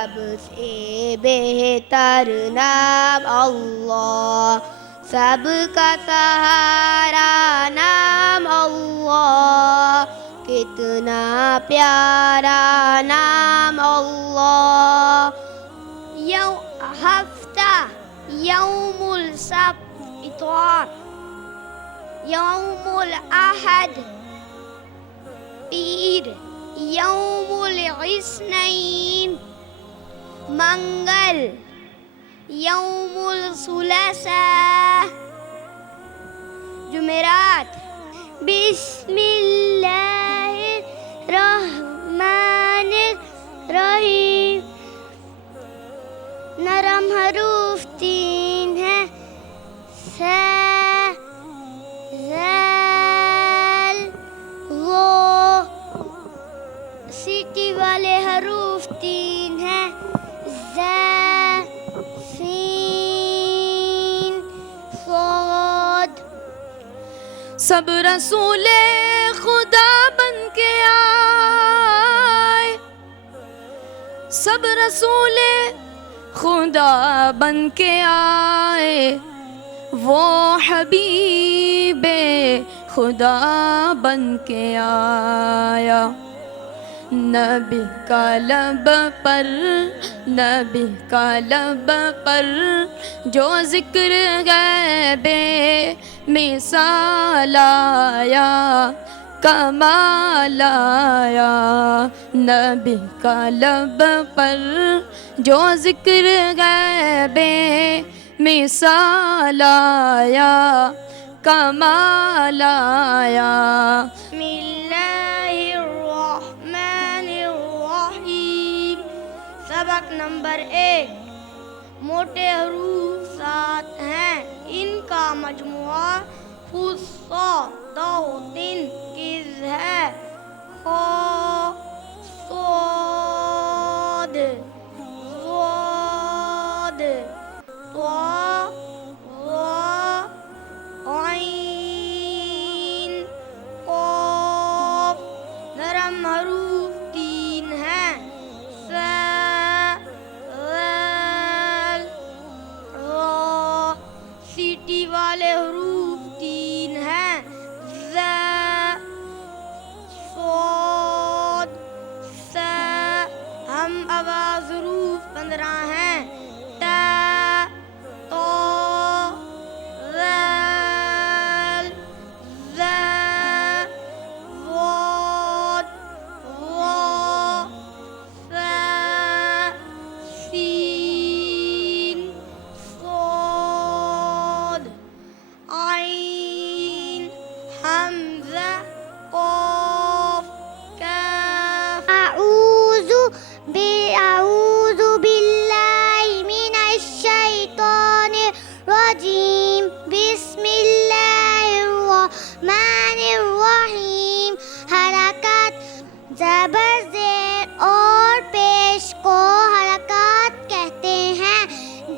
سب سے بہتر نام اللہ، سب کا سہارا نام اللہ، کتنا پیارا نام اللہ۔ ہفتہ یوم السبت اتوار، یوم الاحد پیر، یوم الاثنین منگل، یوم الثلاثاء جمعرات۔ بسم اللہ الرحمن الرحیم، نرم حروف تین ہیں، س، ذال، ظا۔ سیٹی والے حروف تین ہیں، ز، سین، صاد۔ سب رسول خدا بن کے آئے، سب رسول خدا بن کے آئے، وہ حبیب خدا بن کے آیا۔ نبی کا لب پر، نبی کا لب پر جو ذکر غیب مثال آیا، کمال آیا۔ نبی کا لب پر جو ذکر غیب مثال آیا، کمال آیا۔ بسم اللہ الرحمن الرحیم۔ سبق نمبر 1، موٹے حروف 7 ہیں، ان کا مجموعہ خود 100 2 3 کز ہے۔ خ، صاد، ضاد، طا، ظا، عین، قاف۔ نرم حروف 3 ہیں، س، ذال، را۔ سیٹی والے حروف 3 ہیں، ز، صاد، س۔ ہم آواز حروف 15 ہیں، ت، طا، ذال، ذ، ضاد، ظا، ث، سین، صاد، عین، حمزہ، قاف، کاف۔ اعوذ باللہ من الشیطان الرجیم، بسم اللہ الرحمن الرحیم۔ حرکات، زبر، زیر اور پیش کو حرکات کہتے ہیں۔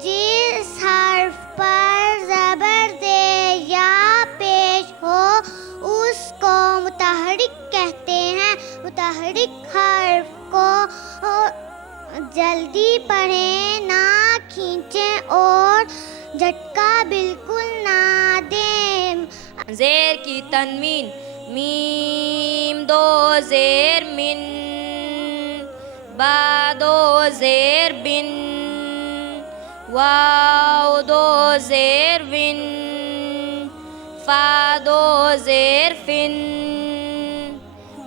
جس حرف پر زبر، زیر یا پیش ہو اس کو متحرک کہتے ہیں۔ متحرک حرف کو جلدی پڑھیں، نہ کھینچیں اور جھٹکا بالکل نہ دیں۔ زیر کی تنوین، میم 2 زیر من، با 2 زیر بن، واو 2 زیر ون، فا 2 زیر فن۔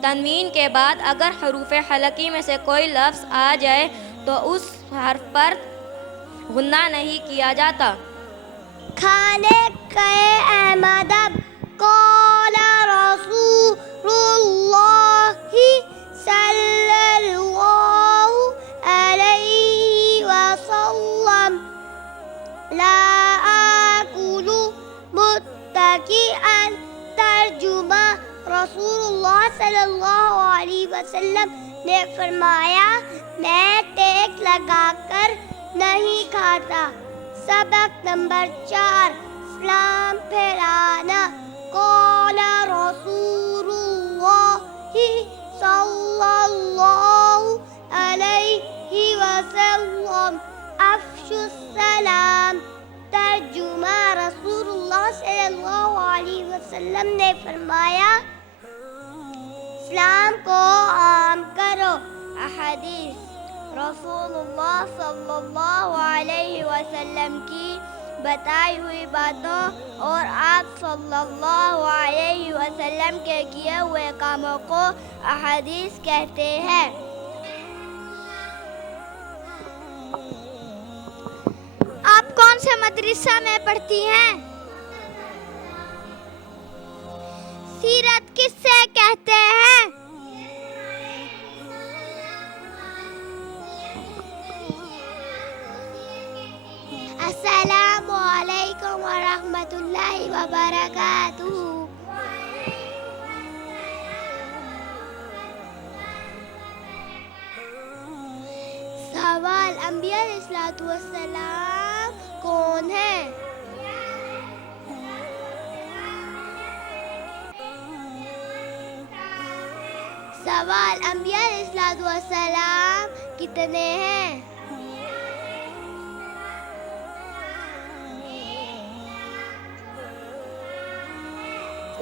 تنوین کے بعد اگر حروف حلقی میں سے کوئی لفظ آ جائے تو اس حرف پر غنہ نہیں کیا جاتا۔ کھانے کے احمدب قال رسول اللہ صلی اللہ علیہ وسلم، لا آکل متکئا۔ ترجمہ، رسول اللہ صلی اللہ علیہ وسلم نے فرمایا، میں ٹیک لگا کر نہیں کھاتا۔ سبق نمبر 4، سلام پھیرانا۔ قال رسول اللہ صلی اللہ علیہ وسلم वसल्लम ने फरमाया, इस्लाम को आम करो। अहदीस रसूलुल्लाह सल्लल्लाहु अलैहि वसल्लम की बताई हुई बातों और आप सल्लल्लाहु अलैहि वसल्लम के किए हुए कामों को अहदीस कहते हैं। आप कौन से मदरसा में पढ़ती हैं? सीरत किससे कहते हैं? अस्सलामु अलैकुम व रहमतुल्लाहि व बरकातुहू। सवाल, अंबिया अलैहिस्सलातु वस्सलाम कौन है? सवाल, अंबिया अलैहिस्सलातु वस्सलाम कितने हैं?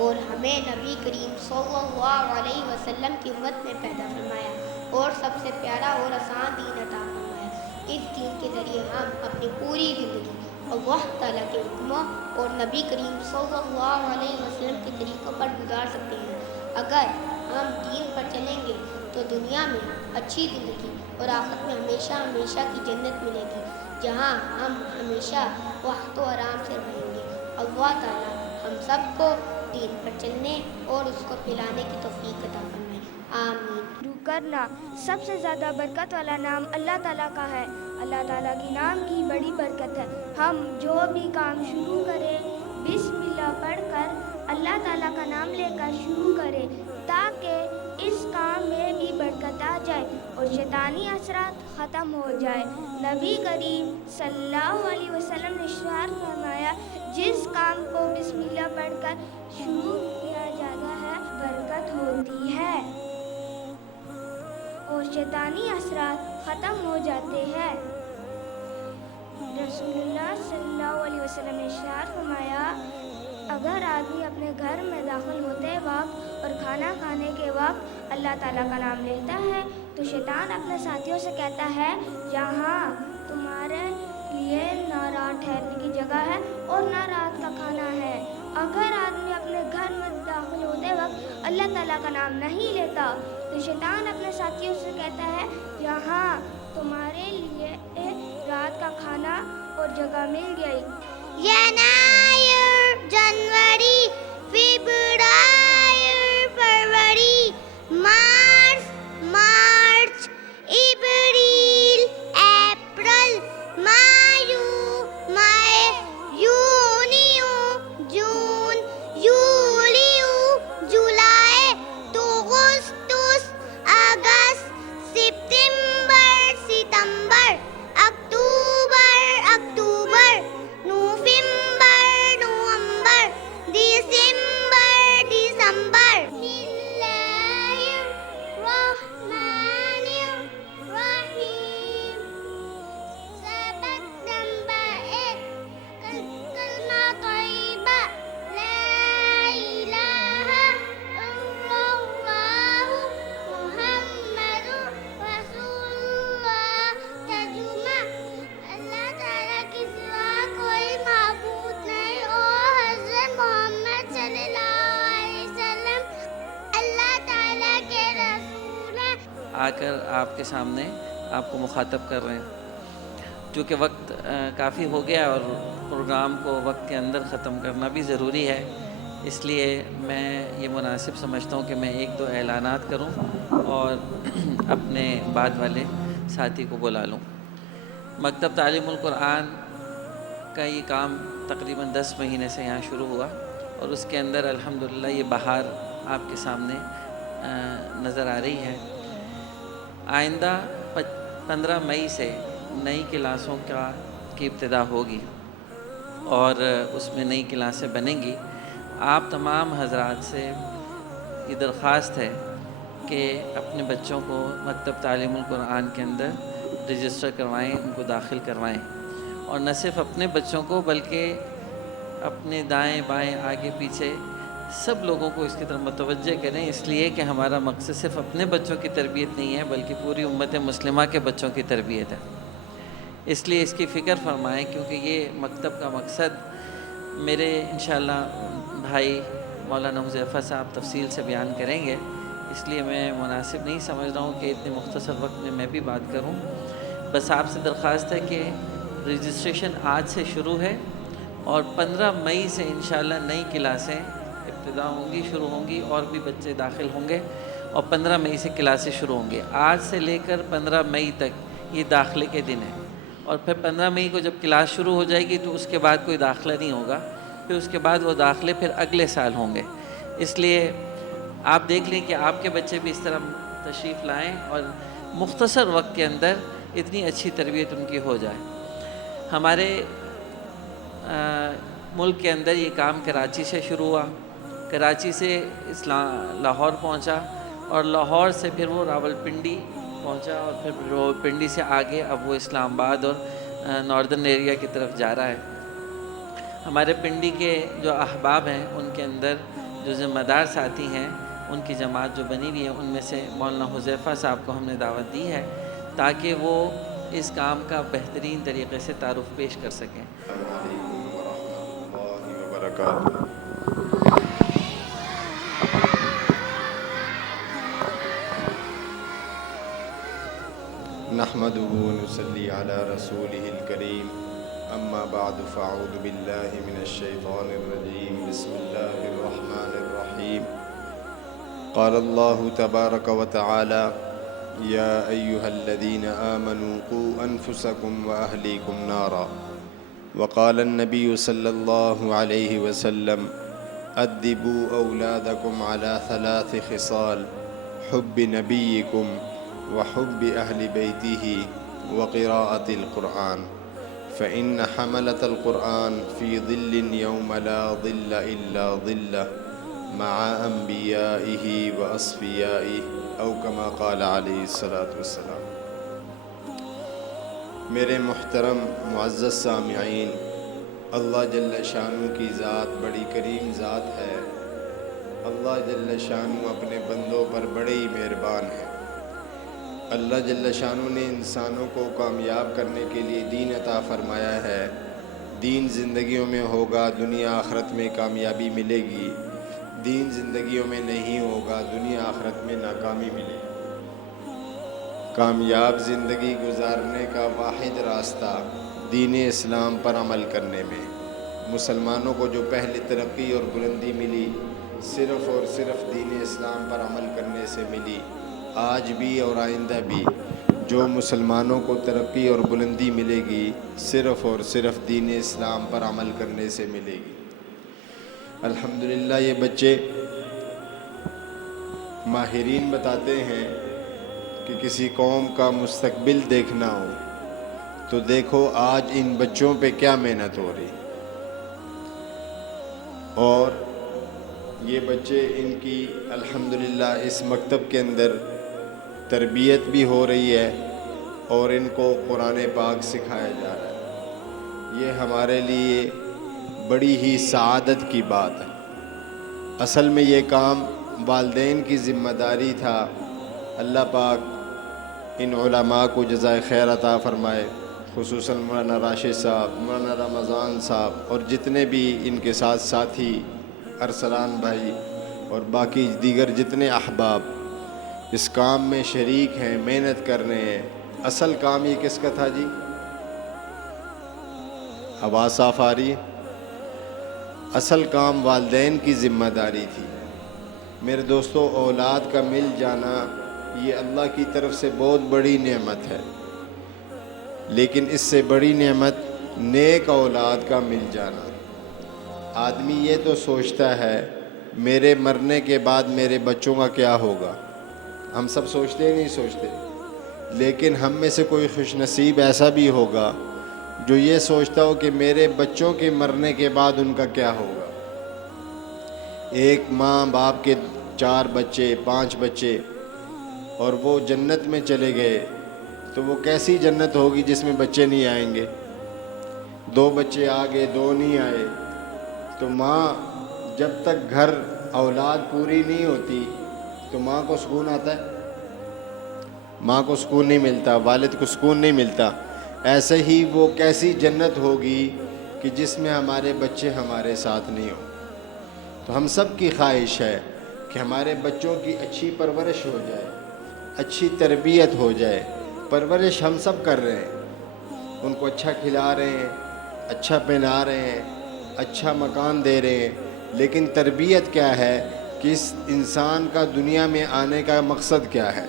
और हमें नबी करीम सल्लल्लाहु अलैहि वसल्लम की उम्मत में पैदा फरमाया और सबसे प्यारा और आसान दीन अता फरमाया। इस दीन के ज़रिए हम अपनी पूरी ज़िंदगी अल्लाह ताला के हुक्मों और नबी करीम सल्लल्लाहु अलैहि वसल्लम के तरीक़ों पर गुजार सकते हैं। अगर हम दीन पर चलेंगे तो दुनिया में अच्छी ज़िंदगी और आखिरत में हमेशा हमेशा की जन्नत मिलेगी, जहाँ हम हमेशा वक्त और आराम से रहेंगे। अल्लाह ताला हम सबको दीन पर चलने और उसको फैलाने की तौफीक अता फरमाए। आमीन। शुरू करना। सबसे ज़्यादा बरकत वाला नाम अल्लाह ताला का है। अल्लाह ताला की नाम की बड़ी बरकत है। हम जो भी काम शुरू करें बिस्मिल्लाह पढ़कर अल्लाह ताला का नाम लेकर शुरू करें, ताकि इस काम में भी बरकत आ जाए और शैतानी असरात ख़त्म हो जाए। नबी करीम सल्लल्लाहु अलैहि वसल्लम ने इरशाद फरमाया, जिस काम को बिस्मिल्लाह पढ़कर शुरू किया जाता है बरकत होती है और शैतानी असरात ख़त्म हो जाते हैं। रसूलुल्लाह सल्लल्लाहु अलैहि वसल्लम ने इरशाद फरमाया, अगर आदमी अपने घर में दाखिल होते वक्त और खाना खाने के वक्त अल्लाह ताला का नाम लेता है तो शैतान अपने साथियों से कहता है, यहाँ तुम्हारे लिए ना रात ठहरने की जगह है और ना रात का खाना है। अगर आदमी अपने घर में दाखिल होते वक्त अल्लाह ताला का नाम नहीं लेता तो शैतान अपने साथियों से कहता है, यहाँ तुम्हारे लिए रात का खाना और जगह मिल गई। यनायर, जनवरी, फरवरी, फरवरी, मार्च, मार्च, अप्रैल, अप्रैल, मायू, मई, यूनियो, जून, यूलियो, जुलाई, अगस्त, अगस्त, सितंबर, सितंबर, अक्टूबर, अक्टूबर, नवंबर, नवंबर, दिसंबर, दिसंबर। बिस्मिल्लाहिर्रहमानिर्रहीम। सबक नंबर 1, कलमा तय्यबा, ला इलाहा इल्लल्लाहु मुहम्मदुर रसूलुल्लाह। तर्जुमा, अल्लाह ताला के सिवा कोई माबूद नहीं और हज़रत मोहम्मद सल्लल्लाहु अलैहि वसल्लम अल्लाह ताला के रसूल हैं। आकर आपके सामने आपको मुखातब कर रहे हैं। चूँकि वक्त काफ़ी हो गया और प्रोग्राम को वक्त के अंदर ख़त्म करना भी ज़रूरी है, इसलिए मैं ये मुनासिब समझता हूँ कि मैं एक दो ऐलानात करूँ और अपने बाद वाले साथी को बुला लूँ। मकतब तालीमुल कुरान का ये काम तकरीबन 10 महीने से यहाँ शुरू हुआ और उसके अंदर अल्हम्दुलिल्लाह ये बहार आपके सामने नज़र आ रही है। आइंदा 15 मई से नई क्लासों की इब्तिदा होगी और उसमें नई क्लासें बनेंगी। आप तमाम हजरात से ये दरख्वास्त है कि अपने बच्चों को मकतब तालीमुल कुरान के अंदर रजिस्टर करवाएं, उनको दाखिल करवाएं और न सिर्फ अपने बच्चों को बल्कि अपने दाएं बाएं आगे पीछे सब लोगों को इसकी तरफ मतवज्जे करें, इसलिए कि हमारा मकसद सिर्फ अपने बच्चों की तरबियत नहीं है बल्कि पूरी उम्मत मुस्लिमा के बच्चों की तरबियत है। इसलिए इसकी फ़िक्र फरमाएं, क्योंकि ये मकतब का मकसद मेरे इंशाअल्लाह भाई मौलाना हुज़ैफ़ा साहब तफसील से बयान करेंगे, इसलिए मैं मुनासिब नहीं समझ रहा हूँ कि इतने मुख्तसर वक्त में मैं भी बात करूँ। बस आपसे दरख्वास्त है कि रजिस्ट्रेशन आज से शुरू है और 15 मई से इंशाअल्लाह नई क्लासें इब्तिदा होंगी, शुरू होंगी और भी बच्चे दाखिल होंगे और 15 मई से क्लासें शुरू होंगे। आज से लेकर 15 मई तक ये दाखिले के दिन है और फिर 15 मई को जब क्लास शुरू हो जाएगी तो उसके बाद कोई दाखिला नहीं होगा, फिर उसके बाद वो दाखिले फिर अगले साल होंगे। इसलिए आप देख लें कि आपके बच्चे भी इस तरह तशरीफ़ लाएँ और मुख्तसर वक्त के अंदर इतनी अच्छी तरबियत उनकी हो जाए। हमारे मुल्क के अंदर ये काम कराची से शुरू हुआ, कराची से लाहौर पहुंचा और लाहौर से फिर वो रावलपिंडी पहुंचा और फिर रावलपिंडी से आगे अब वो इस्लामाबाद और नॉर्दर्न एरिया की तरफ जा रहा है। हमारे पिंडी के जो अहबाब हैं उनके अंदर जो ज़िम्मेदार साथी हैं, उनकी जमात जो बनी हुई है, उनमें से मौलाना हुज़ैफ़ा साहब को हमने दावत दी है ताकि वो इस काम का बेहतरीन तरीके से तारुफ पेश कर सकें। नहमदुहु व नुसल्ली अला रसूलिहिल करीम, अम्मा बअदु फ़अऊज़ु बिल्लाहि मिनश शैतानिर रजीम, बिस्मिल्लाहिर रहमानिर रहीम। क़ाल अल्लाहु तबारक व तआला, या अय्युहल्लज़ीना आमनू क़ू अनफुसकुम व अहलीकुम नारा। व क़ाल अन्नबिय्यु सल्लल्लाहु अलैहि वसल्लम, अद्दिबू औलादकुम अला सलास ख़िसाल, हुब्बि नबिय्यिकुम व हुब्बि अहलि बैतिही व क़िराअतिल क़ुरआन, फ़इन्न हमलतल क़ुरआन फ़ी ज़िल्लिन यौम ला ज़िल्ल इल्ला ज़िल्लह मआ अंबियाइही व अस्फ़ियाइही औ कमा क़ाल अलैहिस्सलातु वस्सलाम। मेरे मुहतरम मुअज़्ज़ज़ सामिईन, अल्लाह जल्ल शानु की ज़ात बड़ी करीम ज़ात है। अल्लाह जल्ल शानु अपने बंदों पर बड़े ही मेहरबान है। अल्लाह जल्ल शानु ने इंसानों को कामयाब करने के लिए दीन अता फ़रमाया है। दीन ज़िंदगियों में होगा, दुनिया आखरत में कामयाबी मिलेगी। दीन ज़िंदगियों में नहीं होगा, दुनिया आखरत में नाकामी मिलेगी। कामयाब ज़िंदगी गुजारने का वाहिद रास्ता दीन इस्लाम पर अमल करने में। मुसलमानों को जो पहले तरक्की और बुलंदी मिली सिर्फ़ और सिर्फ दीन इस्लाम पर अमल करने से मिली। आज भी और आइंदा भी जो मुसलमानों को तरक्की और बुलंदी मिलेगी सिर्फ़ और सिर्फ दीन इस्लाम पर अमल करने से मिलेगी। अल्हम्दुलिल्लाह, ये बच्चे माहिरीन बताते हैं कि किसी कौम का मुस्तकबिल देखना हो तो देखो आज इन बच्चों पे क्या मेहनत हो रही। और ये बच्चे, इनकी अल्हम्दुलिल्लाह इस मकतब के अंदर तरबियत भी हो रही है और इनको कुरान पाक सिखाया जा रहा है। ये हमारे लिए बड़ी ही सआदत की बात है। असल में ये काम वालिदैन की ज़िम्मेदारी था। अल्लाह पाक इन उलमा को जज़ाए खैर अता फ़रमाए, खुसूसन मौलाना राशिद साहब, मौलाना रमज़ान साहब और जितने भी इनके साथ साथी अरसलान भाई और बाकी दीगर जितने अहबाब इस काम में शरीक हैं, मेहनत कर रहे हैं। असल काम ये किसका था जी? आवाज़ साफ़ आ रही है? असल काम वालिदैन की ज़िम्मेदारी थी। मेरे दोस्तों, औलाद का मिल जाना ये अल्लाह की तरफ से बहुत बड़ी नेमत है, लेकिन इससे बड़ी नेमत नेक औलाद का मिल जाना। आदमी ये तो सोचता है मेरे मरने के बाद मेरे बच्चों का क्या होगा। हम सब सोचते ही नहीं सोचते, लेकिन हम में से कोई खुशनसीब ऐसा भी होगा जो ये सोचता हो कि मेरे बच्चों के मरने के बाद उनका क्या होगा। एक माँ बाप के 4 बच्चे 5 बच्चे और वो जन्नत में चले गए तो वो कैसी जन्नत होगी जिसमें बच्चे नहीं आएंगे। 2 बच्चे आ गए, 2 नहीं आए, तो माँ जब तक घर औलाद पूरी नहीं होती तो माँ को सुकून आता है? माँ को सुकून नहीं मिलता, वालिद को सुकून नहीं मिलता। ऐसे ही वो कैसी जन्नत होगी कि जिसमें हमारे बच्चे हमारे साथ नहीं हो। तो हम सब की ख्वाहिश है कि हमारे बच्चों की अच्छी परवरिश हो जाए, अच्छी तरबियत हो जाए। परवरिश हम सब कर रहे हैं, उनको अच्छा खिला रहे हैं, अच्छा पहना रहे हैं, अच्छा मकान दे रहे हैं, लेकिन तरबियत क्या है कि इस इंसान का दुनिया में आने का मकसद क्या है।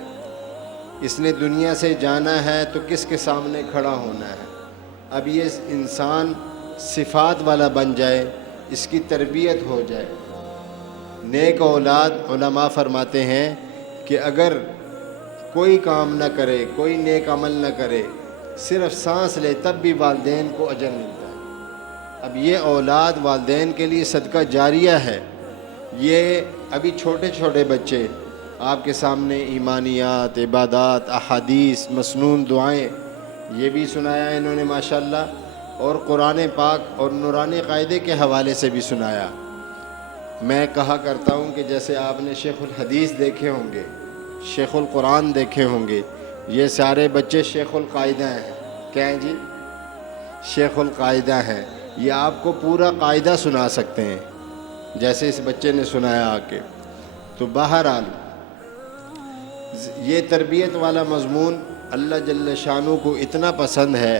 इसने दुनिया से जाना है तो किसके सामने खड़ा होना है। अब ये इंसान सिफ़ात वाला बन जाए, इसकी तरबियत हो जाए। नेक औलाद, उलमा फरमाते हैं कि अगर कोई काम न करे, कोई नेक अमल न करे, सिर्फ सांस ले, तब भी वालिदैन को अजर मिलता है। अब ये औलाद वालिदैन के लिए सदका जारिया है। ये अभी छोटे छोटे बच्चे आपके सामने ईमानियात, इबादात, अहादीस, मसनून दुआएं ये भी सुनाया इन्होंने माशाअल्लाह, और कुरान पाक और नूरानी क़ायदे के हवाले से भी सुनाया। मैं कहा करता हूँ कि जैसे आपने शेखुल हदीस देखे होंगे, शेखुल कुरान देखे होंगे, ये सारे बच्चे शेखुल कायदा हैं। क्या हैं जी? शेखुल कायदा हैं। ये आपको पूरा कायदा सुना सकते हैं, जैसे इस बच्चे ने सुनाया आके। तो बहरहाल ये तरबियत वाला मज़मून अल्लाह जल्ल शानू को इतना पसंद है,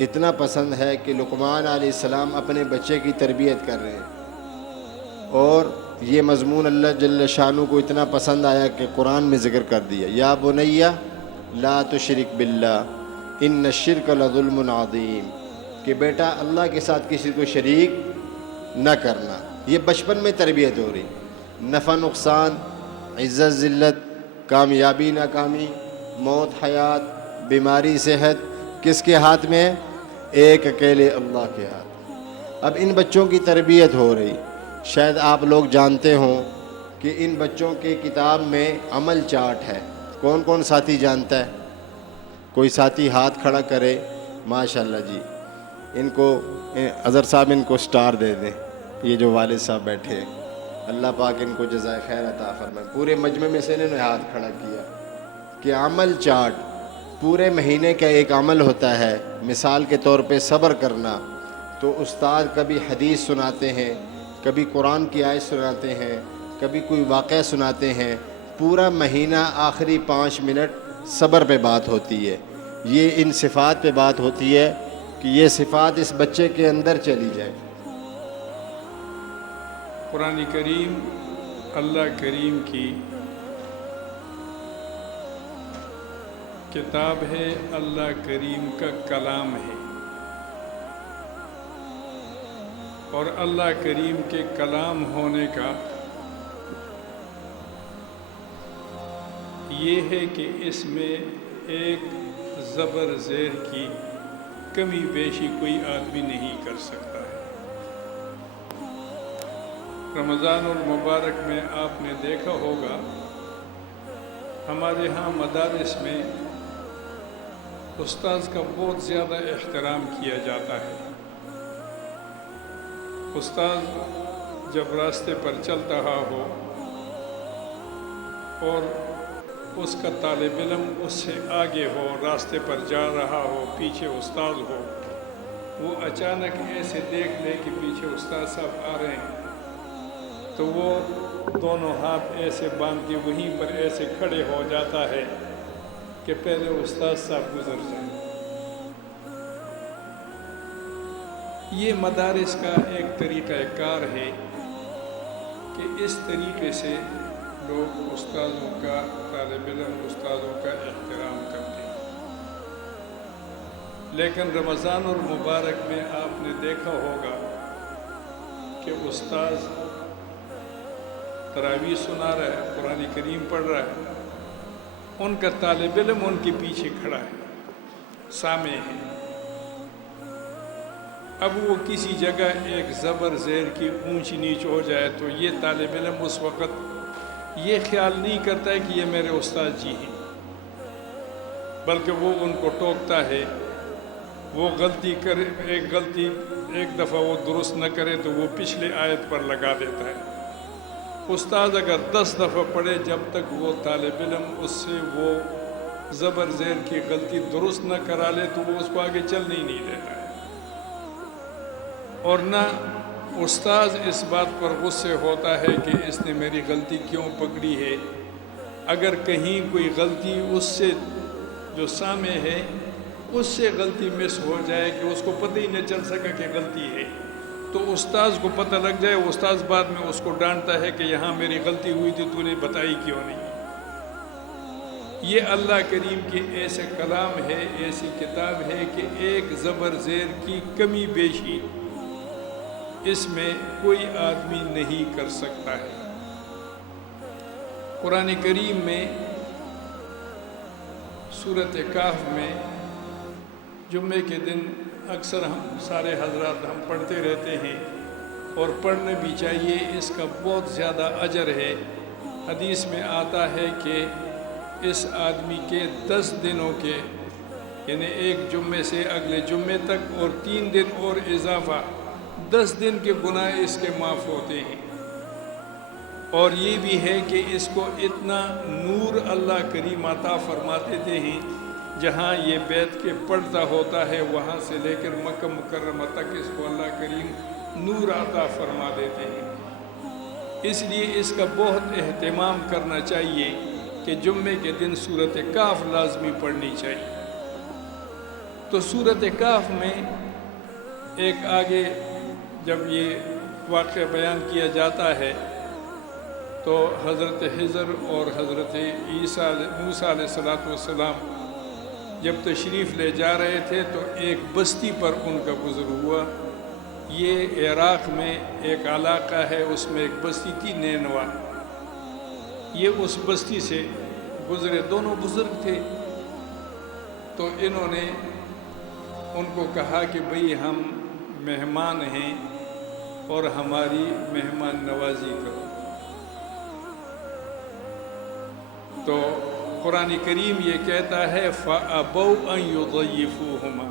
इतना पसंद है कि लुक़मान अलैहिस्सलाम अपने बच्चे की तरबियत कर रहे हैं। और ये मज़मून अल्लाह जल्ल शानू को इतना पसंद आया कि कुरान में ज़िक्र कर दिया, या बुनैया ला तुशरिक बिल्लाह इन्न शिर्क लज़ुल्मुन अज़ीम, कि बेटा अल्लाह के साथ किसी को शरीक न करना। ये बचपन में तरबियत हो रही। नफ़ा नुकसान, इज़्ज़त ज़िल्लत, कामयाबी नाकामी, मौत हयात, बीमारी सेहत किसके हाथ में है? एक अकेले अल्लाह के हाथ। अब इन बच्चों की तरबियत हो रही। शायद आप लोग जानते हों कि इन बच्चों के किताब में अमल चार्ट है। कौन कौन साथी जानता है? कोई साथी हाथ खड़ा करे। माशाल्लाह जी, इनको अज़हर साहब इनको स्टार दे दें, ये जो वालिद साहब बैठे हैं, अल्लाह पाक इनको जज़ाए खैर अता फरमाए। पूरे मजमे में से इन्होंने हाथ खड़ा किया कि अमल चार्ट, पूरे महीने का एक अमल होता है। मिसाल के तौर पे सब्र करना, तो उस्ताद कभी हदीस सुनाते हैं, कभी कुरान की आयत सुनाते हैं, कभी कोई वाक़या सुनाते हैं। पूरा महीना आखिरी 5 मिनट सब्र पे बात होती है। ये इन सिफ़ात पे बात होती है कि ये सिफ़ात इस बच्चे के अंदर चली जाए। कुरान करीम अल्लाह करीम की किताब है, अल्लाह करीम का कलाम है। और अल्लाह करीम के कलाम होने का ये है कि इसमें एक ज़बर ज़ेर की कमी बेशी कोई आदमी नहीं कर सकता है। रमज़ानुल मुबारक में आपने देखा होगा हमारे यहाँ मदारिस में उस्ताद का बहुत ज़्यादा एहतराम किया जाता है। उस्ताद जब रास्ते पर चल रहा हो और उसका तालिब इल्म उससे आगे हो, रास्ते पर जा रहा हो, पीछे उस्ताद हो, वो अचानक ऐसे देख ले कि पीछे उस्ताद साहब आ रहे हैं, तो वो दोनों हाथ ऐसे बांध के वहीं पर ऐसे खड़े हो जाता है कि पहले उस्ताद साहब गुजर जाए। ये मदारिस का एक तरीक़ाकार है कि इस तरीके से लोग उस्तादों का, तालिब इल्म उस्तादों का एहतराम करते हैं। लेकिन रमज़ानुल मुबारक में आपने देखा होगा कि उस्ताद तरावी सुना रहा है, कुरान करीम पढ़ रहा है, उनका तालिब इल्म उनके पीछे खड़ा है, सामे है। अब वो किसी जगह एक ज़बर ज़ेर की ऊंच नीच हो जाए तो ये तालिब इल्म उस वक़्त ये ख्याल नहीं करता है कि ये मेरे उस्ताद जी हैं, बल्कि वो उनको टोकता है। वो गलती करे, एक दफ़ा वो दुरुस्त न करे तो वो पिछले आयत पर लगा देता है। उस्ताद अगर 10 दफ़ा पढ़े जब तक वो तालिब इल्म उससे वो ज़बर ज़ेर की गलती दुरुस्त न करा ले तो वो उसको आगे चलने ही नहीं देता है। और न उस्ताद इस बात पर गुस्से होता है कि इसने मेरी गलती क्यों पकड़ी है। अगर कहीं कोई गलती उससे जो सामे है उससे गलती मिस हो जाए कि उसको पता ही न चल सका कि गलती है, तो उस्ताद को पता लग जाए, उस्ताद बाद में उसको डांटता है कि यहाँ मेरी गलती हुई थी, तूने बताई क्यों नहीं। ये अल्लाह करीम की ऐसे कलाम है, ऐसी किताब है कि एक ज़बर ज़ेर की कमी बेशी इसमें कोई आदमी नहीं कर सकता है। कुरान करीम में सूरत काफ में जुम्मे के दिन अक्सर हम सारे हजरात हम पढ़ते रहते हैं और पढ़ने भी चाहिए, इसका बहुत ज़्यादा अजर है। हदीस में आता है कि इस आदमी के 10 दिनों के यानी एक जुम्मे से अगले जुम्मे तक और 3 दिन और इजाफा 10 दिन के गुनाह इसके माफ़ होते हैं। और ये भी है कि इसको इतना नूर अल्लाह करीम अता फरमा देते हैं, जहाँ ये बैत के पढ़ता होता है वहाँ से लेकर मक्का मुकर्रमा तक इसको अल्लाह करीम नूर अता फरमा देते हैं। इसलिए इसका बहुत एहतमाम करना चाहिए कि जुम्मे के दिन सूरत काफ लाजमी पढ़नी चाहिए। तो सूरत काफ में एक आगे जब ये वाक़या बयान किया जाता है तो हज़रत हिज़र और हज़रत मूसा अलैहिस्सलाम जब तशरीफ़ ले जा रहे थे तो एक बस्ती पर उनका गुज़र हुआ। ये इराक़ में एक इलाक़ा है, उसमें एक बस्ती थी नैनवा। ये उस बस्ती से गुज़रे, दोनों बुज़ुर्ग थे। तो इन्होंने उनको कहा कि भाई हम मेहमान हैं और हमारी मेहमान नवाजी करो। तो कुरान करीम ये कहता है फ़अबौ अन युज़य्यिफ़ूहुमा,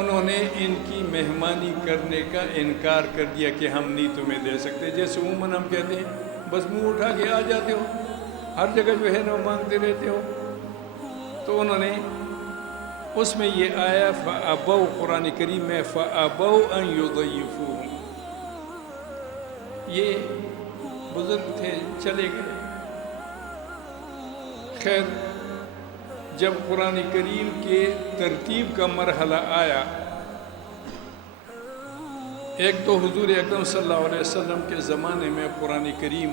उन्होंने इनकी मेहमानी करने का इनकार कर दिया कि हम नहीं तुम्हें दे सकते। जैसे उमूमन हम कहते हैं बस मुंह उठा के आ जाते हो, हर जगह जो है ना मांगते रहते हो। तो उन्होंने उसमें ये आया फ़अबौ, कुरान करीम में फ़अबौ अन युज़य्यिफ़ूहुमा, ये बुज़ुर्ग थे चले गए। खैर जब कुरान करीम के तरतीब का मरहला आया, एक तो हुजूर अकरम सल्लल्लाहु अलैहि वसल्लम के ज़माने में कुरान करीम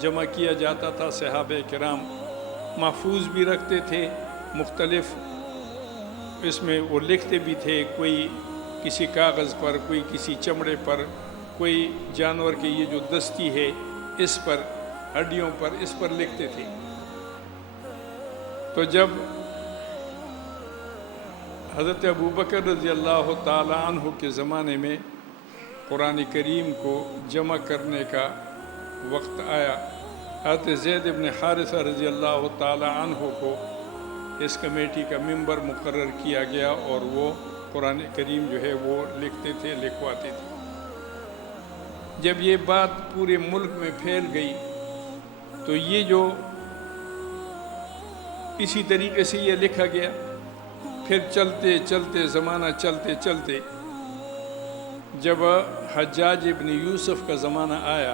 जमा किया जाता था, सहाबे किराम महफूज भी रखते थे, मुख्तलिफ इसमें वो लिखते भी थे, कोई किसी कागज़ पर, कोई किसी चमड़े पर, कोई जानवर की ये जो दस्ती है इस पर, हड्डियों पर, इस पर लिखते थे। तो जब हज़रत अबू बकर रज़ी अल्लाह ताला अन्हु के ज़माने में कुरान करीम को जमा करने का वक्त आया, हज़रत ज़ैद इब्न हारिसा रज़ी अल्लाह ताला अन्हु को इस कमेटी का मेंबर मुकर्रर किया गया और वो कुरान करीम जो है वो लिखते थे, लिखवाते थे। जब ये बात पूरे मुल्क में फैल गई तो ये जो इसी तरीके से ये लिखा गया। फिर चलते चलते ज़माना चलते चलते जब हज्जाज इब्न यूसुफ का ज़माना आया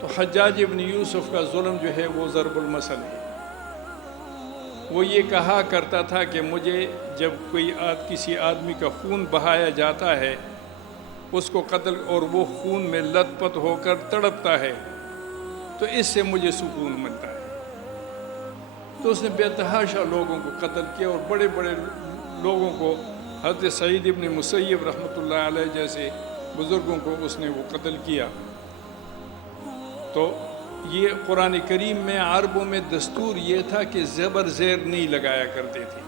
तो हज्जाज इब्न यूसुफ का जुल्म जो है वो ज़रबुल मसल है। वो ये कहा करता था कि मुझे जब कोई किसी आदमी का खून बहाया जाता है उसको कत्ल और वो खून में लथपथ होकर तड़पता है तो इससे मुझे सुकून मिलता है। तो उसने बेतहाशा लोगों को कत्ल किया और बड़े बड़े लोगों को, हज़रत सईद इब्न मुसय्यब रहमतुल्लाह अलैह जैसे बुज़ुर्गों को उसने वो कत्ल किया। तो ये कुरान करीम में अरबों में दस्तूर ये था कि ज़बर ज़ेर नहीं लगाया करते थे।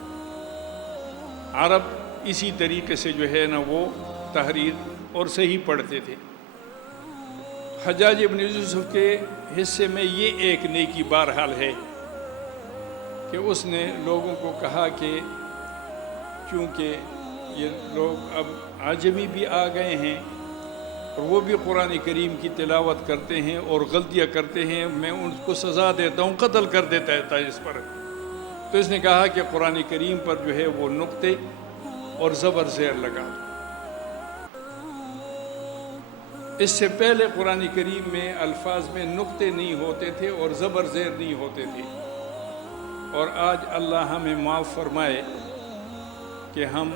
अरब इसी तरीके से जो है ना वो तहरीर और सही पढ़ते थे। हज्जाज इब्न यूसुफ के हिस्से में ये एक नेकी बहरहाल है कि उसने लोगों को कहा कि चूँकि ये लोग अब आजमी भी आ गए हैं اور وہ بھی قرآن کریم کی تلاوت کرتے ہیں اور غلطیاں کرتے ہیں، میں ان کو سزا دیتا ہوں، قتل کر دیتا ہے اس پر۔ تو اس نے کہا کہ قرآن کریم پر جو ہے وہ نقطے اور زبر زیر لگا دو۔ اس سے پہلے قرآن کریم میں الفاظ میں نقطے نہیں ہوتے تھے اور زبر زیر نہیں ہوتے تھے، اور آج اللہ ہمیں معاف فرمائے کہ ہم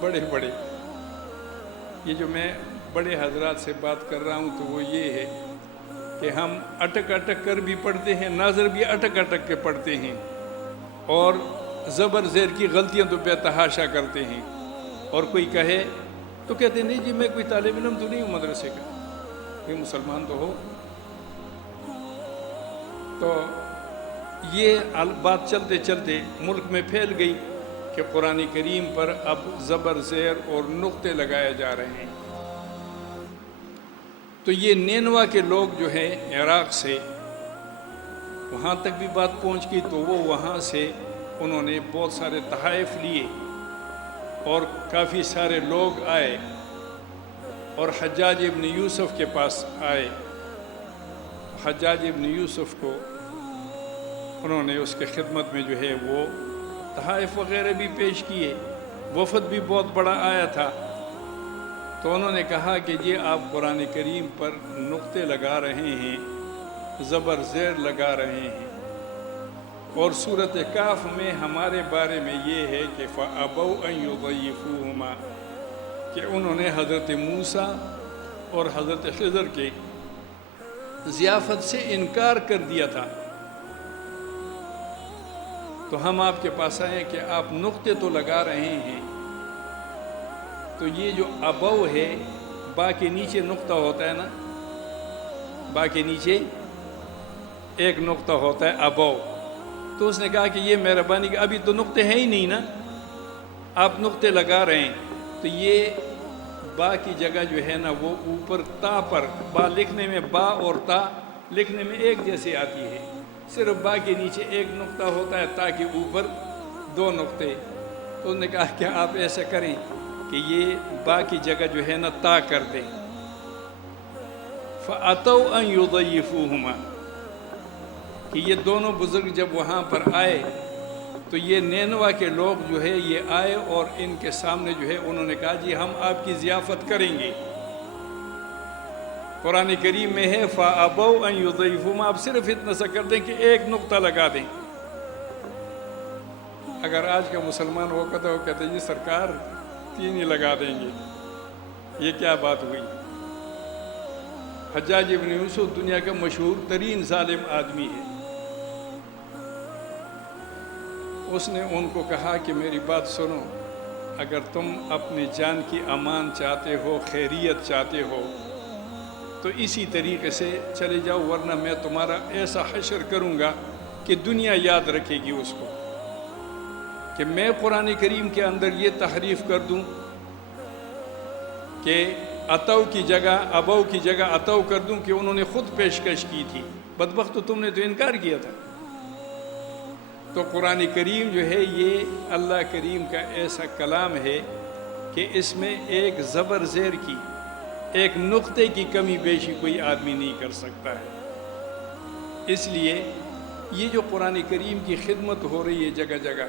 بڑے یہ جو میں بڑے حضرات سے بات کر رہا ہوں تو وہ یہ ہے کہ ہم اٹک کر بھی پڑھتے ہیں، ناظر بھی اٹک کے پڑھتے ہیں، اور زبر زیر کی غلطیاں تو بے تحاشا کرتے ہیں، اور کوئی کہے تو کہتے ہیں نہیں جی میں کوئی طالب علم تو نہیں ہوں مدرسے کا، کوئی مسلمان تو ہو۔ تو یہ بات چلتے چلتے ملک میں پھیل گئی کہ قرآن کریم پر اب زبر زیر اور نقطے لگائے جا رہے ہیں۔ تو یہ نینوا کے لوگ جو ہیں عراق سے، وہاں تک بھی بات پہنچ گئی، تو وہ وہاں سے انہوں نے بہت سارے تحائف لیے اور کافی سارے لوگ آئے اور حجاج ابن یوسف کے پاس آئے۔ حجاج ابن یوسف کو انہوں نے اس کے خدمت میں جو ہے وہ تحائف وغیرہ بھی پیش کیے، وفد بھی بہت بڑا آیا تھا۔ تو انہوں نے کہا کہ یہ آپ قرآن کریم پر نقطے لگا رہے ہیں، زبر زیر لگا رہے ہیں، اور سورۃ کہف میں ہمارے بارے میں یہ ہے کہ فَأَبَوْا أَن يُضَيِّفُوهُمَا، کہ انہوں نے حضرت موسیٰ اور حضرت خضر کے ضیافت سے انکار کر دیا تھا۔ تو ہم آپ کے پاس آئے کہ آپ نقطے تو لگا رہے ہیں، تو یہ جو ابو ہے، با کے نیچے نقطہ ہوتا ہے نا، با کے نیچے ایک نقطہ ہوتا ہے ابو۔ تو اس نے کہا کہ یہ مہربانی کہ ابھی تو نقطے ہیں ہی نہیں نا، آپ نقطے لگا رہے ہیں، تو یہ با کی جگہ جو ہے نا وہ اوپر تا پر، با لکھنے میں با اور تا لکھنے میں ایک جیسے آتی ہے، صرف با کے نیچے ایک نقطہ ہوتا ہے، تا کے اوپر دو نقطے۔ تو انہوں نے کہا کہ آپ ایسا کریں کہ یہ با کی جگہ جو ہے نا تا کر دیں۔ فَأَتَوْا أَن يُضَيِّفُوهُمَا، کہ یہ دونوں بزرگ جب وہاں پر آئے تو یہ نینوا کے لوگ جو ہے یہ آئے اور ان کے سامنے جو ہے انہوں نے کہا جی ہم آپ کی ضیافت کریں گے۔ قرآن کریم میں ہے فَأَبَوْا أَن يُضَيِّفُوهُمَا، آپ صرف اتنا سا کر دیں کہ ایک نقطہ لگا دیں۔ اگر آج کا مسلمان وہ کہتے جی سرکار 3 ہی لگا دیں گے، یہ کیا بات ہوئی؟ حجاج ابن یوسف دنیا کا مشہور ترین ظالم آدمی ہے، اس نے ان کو کہا کہ میری بات سنو، اگر تم اپنی جان کی امان چاہتے ہو، خیریت چاہتے ہو، تو اسی طریقے سے چلے جاؤ، ورنہ میں تمہارا ایسا حشر کروں گا کہ دنیا یاد رکھے گی اس کو، کہ میں قرآن کریم کے اندر یہ تحریف کر دوں کہ اتو کی جگہ ابو کی جگہ اتو کر دوں، کہ انہوں نے خود پیشکش کی تھی، بدبخت تو تم نے تو انکار کیا تھا۔ تو قرآن کریم جو ہے یہ اللہ کریم کا ایسا کلام ہے کہ اس میں ایک زبر زیر کی، ایک نقطے کی کمی بیشی کوئی آدمی نہیں کر سکتا ہے۔ اس لیے یہ جو قرآن کریم کی خدمت ہو رہی ہے جگہ جگہ،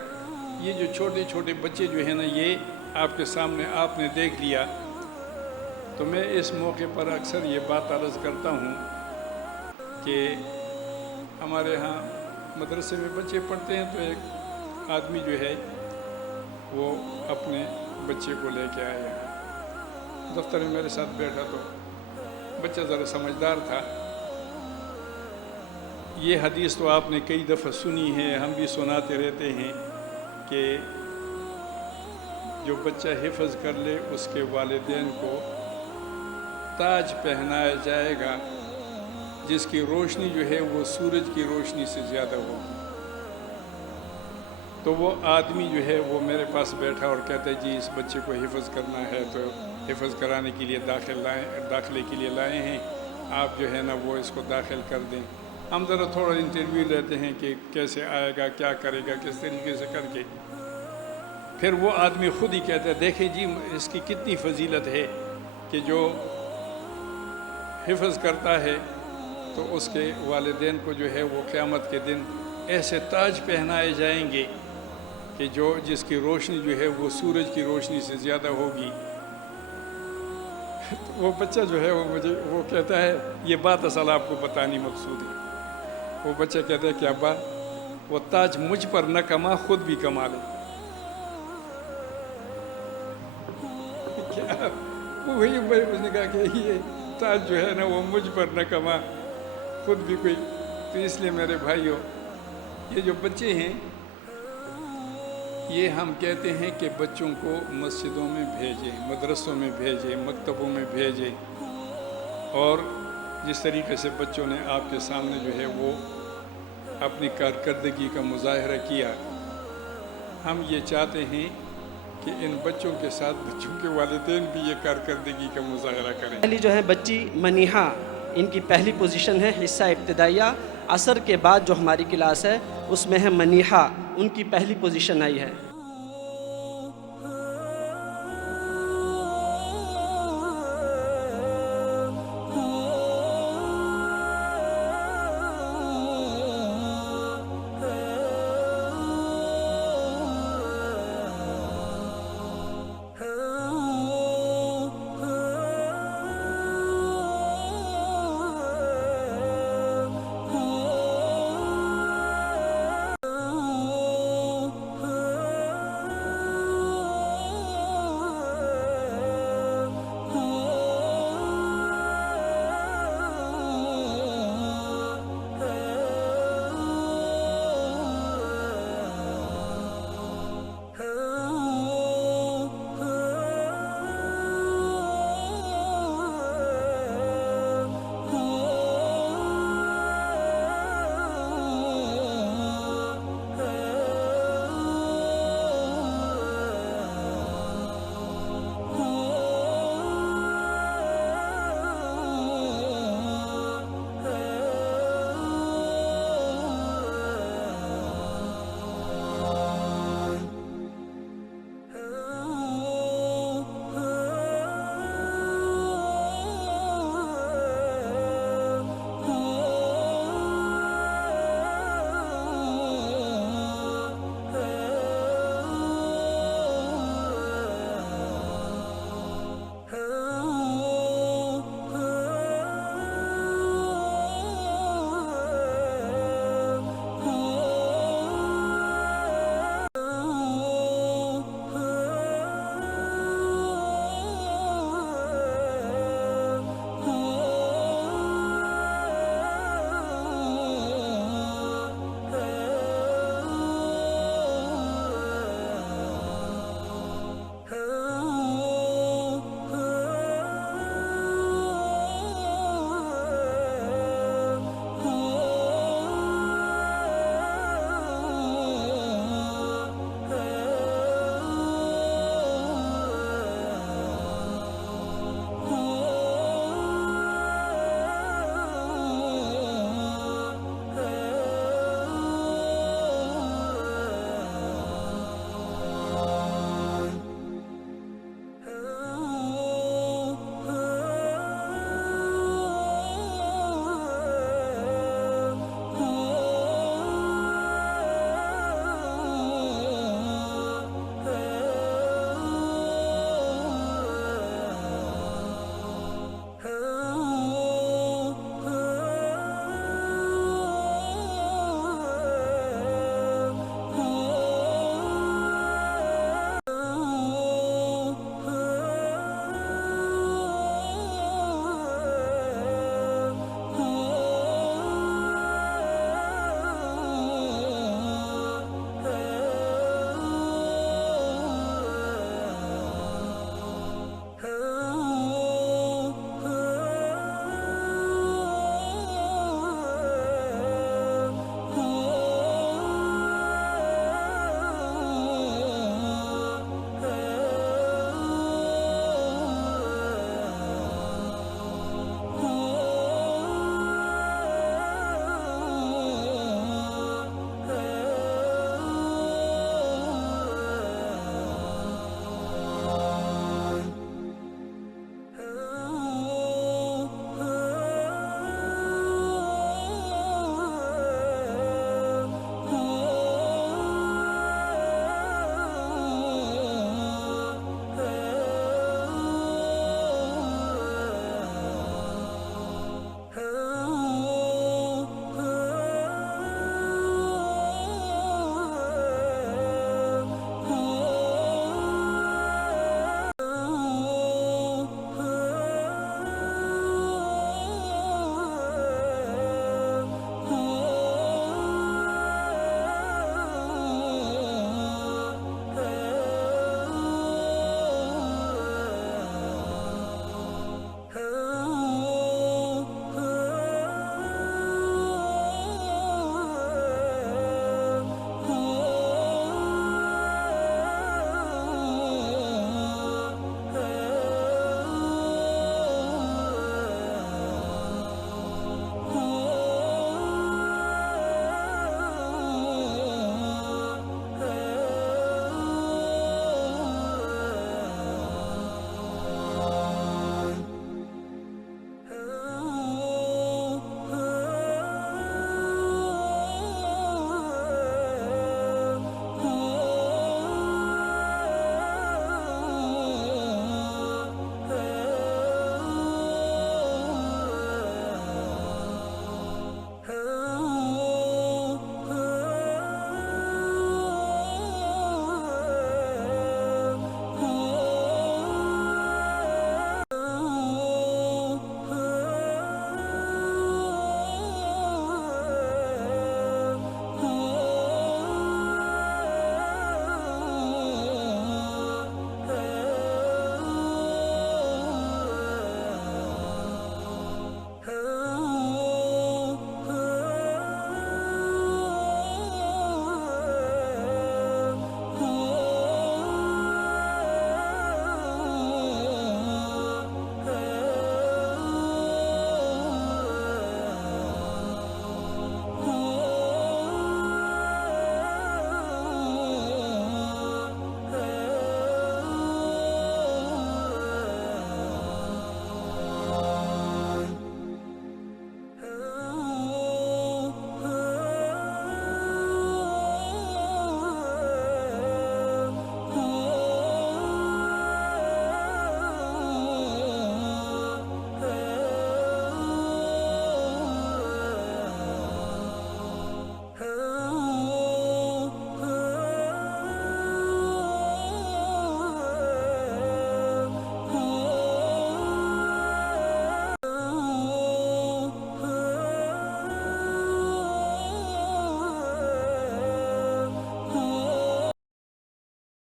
یہ جو چھوٹے چھوٹے بچے جو ہیں نا، یہ آپ کے سامنے آپ نے دیکھ لیا، تو میں اس موقع پر اکثر یہ بات عرض کرتا ہوں کہ ہمارے ہاں مدرسے میں بچے پڑھتے ہیں، تو ایک آدمی جو ہے وہ اپنے بچے کو لے کے آیا، دفتر میں میرے ساتھ بیٹھا، تو بچہ ذرا سمجھدار تھا۔ یہ حدیث تو آپ نے کئی دفعہ سنی ہے، ہم بھی سناتے رہتے ہیں کہ جو بچہ حفظ کر لے اس کے والدین کو تاج پہنایا جائے گا جس کی روشنی جو ہے وہ سورج کی روشنی سے زیادہ ہوگی۔ تو وہ آدمی جو ہے وہ میرے پاس بیٹھا اور کہتا ہے جی اس بچے کو حفظ کرنا ہے، تو حفظ کرانے کے لیے داخلے کے لیے لائے ہیں، آپ جو ہے نا وہ اس کو داخل کر دیں۔ ہم ذرا تھوڑا انٹرویو لیتے ہیں کہ کیسے آئے گا، کیا کرے گا، کس طریقے سے کر کے پھر وہ آدمی خود ہی کہتا ہے دیکھیں جی اس کی کتنی فضیلت ہے، کہ جو حفظ کرتا ہے تو اس کے والدین کو جو ہے وہ قیامت کے دن ایسے تاج پہنائے جائیں گے کہ جس کی روشنی جو ہے وہ سورج کی روشنی سے زیادہ ہوگی. وہ بچہ جو ہے وہ کہتا ہے، یہ بات اصل آپ کو بتانی مقصود ہے. وہ بچہ کہتا ہے کہ ابا وہ تاج مجھ پر نہ کما، خود بھی کما لے. وہی اس نے کہا کہ یہ تاج جو ہے نا وہ مجھ پر نہ کما، خود بھی کوئی. تو اس لیے میرے بھائیوں، یہ جو بچے ہیں، یہ ہم کہتے ہیں کہ بچوں کو مسجدوں میں بھیجیں، مدرسوں میں بھیجیں، مکتبوں میں بھیجیں. اور جس طریقے سے بچوں نے آپ کے سامنے جو ہے وہ اپنی کارکردگی کا مظاہرہ کیا، ہم یہ چاہتے ہیں کہ ان بچوں کے ساتھ بچوں کے والدین بھی یہ کارکردگی کا مظاہرہ کریں. پہلی جو ہے بچی منیحہ، ان کی پہلی پوزیشن ہے حصہ ابتدائیہ. عصر کے بعد جو ہماری کلاس ہے اس میں ہے منیحہ، ان کی پہلی پوزیشن آئی ہے.